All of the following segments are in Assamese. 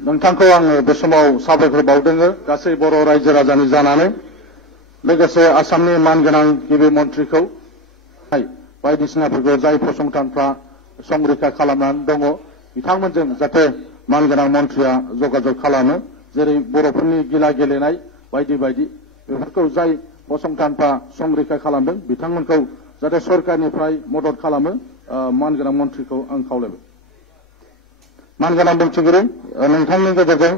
नोंथांखौ आङो बे समाव साबायखर बावदों गासै बर' रायजो राजानि जानानै लोगोसे आसामनि मानगोनां गिबि मन्थ्रिखौ बायदिसिनाफोरखौ जाय फसंथानफ्रा संरैखा खालामनानै दङ बिथांमोनजों जाहाथे मानगोनां मन्थ्रिया जगाजग खालामो जेरै बर'फोरनि गिला गेलेनाय बायदि बायदि बेफोरखौ जाय फसंथानफ्रा संरैखा खालामदों बिथांमोनखौ जाहाथे सरकारनिफ्राय मदद खालामो मानगोनां मन्थ्रिखौ आं खावलायबाय मानगोनां बुंथिगिरि नोंथांनि गेजेरजों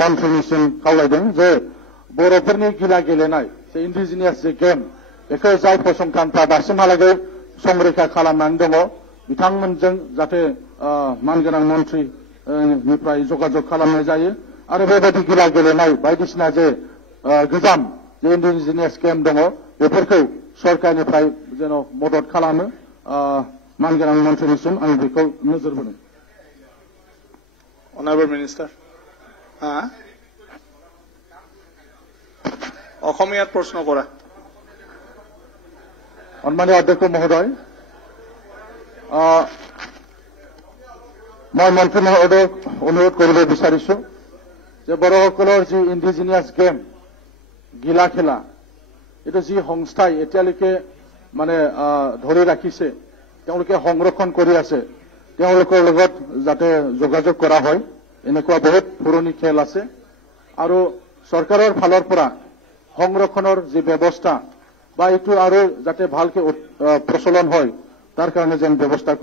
मन्थ्रिनिसिम खावलायदों जे बर'फोरनि गिला गेलेनाय जे इन्डिजिनियास जे गेम बेखौ जाय फसंथानफ्रा दासिमहालागै संरैखा खालामनानै दङ बिथांमोनजों जाहाथे मानगोनां मन्थ्रिनिफ्राय जगाजग खालामनाय जायो आरो बेबायदि गिला गेलेनाय बायदिसिना जे गोजाम जे इन्डिजिनियास गेम दङ बेफोरखौ सरकारनिफ्राय जेन' मदद खालामो मानगोनां मन्थ्रिनिसिम आं बेखौ नोजोर बोदों Honorable Minister. অসমীয়াত প্ৰশ্ন কৰা সন্মানীয় অধ্যক্ষ মহোদয় মই মন্ত্ৰী মহোদয়ক অনুৰোধ কৰিব বিচাৰিছো যে বড়োসকলৰ যি ইণ্ডিজিনিয়াছ গেম গিলা খেলা এইটো যি সংস্থাই এতিয়ালৈকে মানে ধৰি ৰাখিছে তেওঁলোকে সংৰক্ষণ কৰি আছে তেওঁলোকৰ লগত যাতে যোগাযোগ কৰা হয় এনেকুৱা বহুত পুৰণি খেল আছে আৰু চৰকাৰৰ ফালৰ পৰা সংৰক্ষণৰ যি ব্যৱস্থা বা এইটো আৰু যাতে ভালকে প্ৰচলন হয় তাৰ কাৰণে যেন ব্যৱস্থা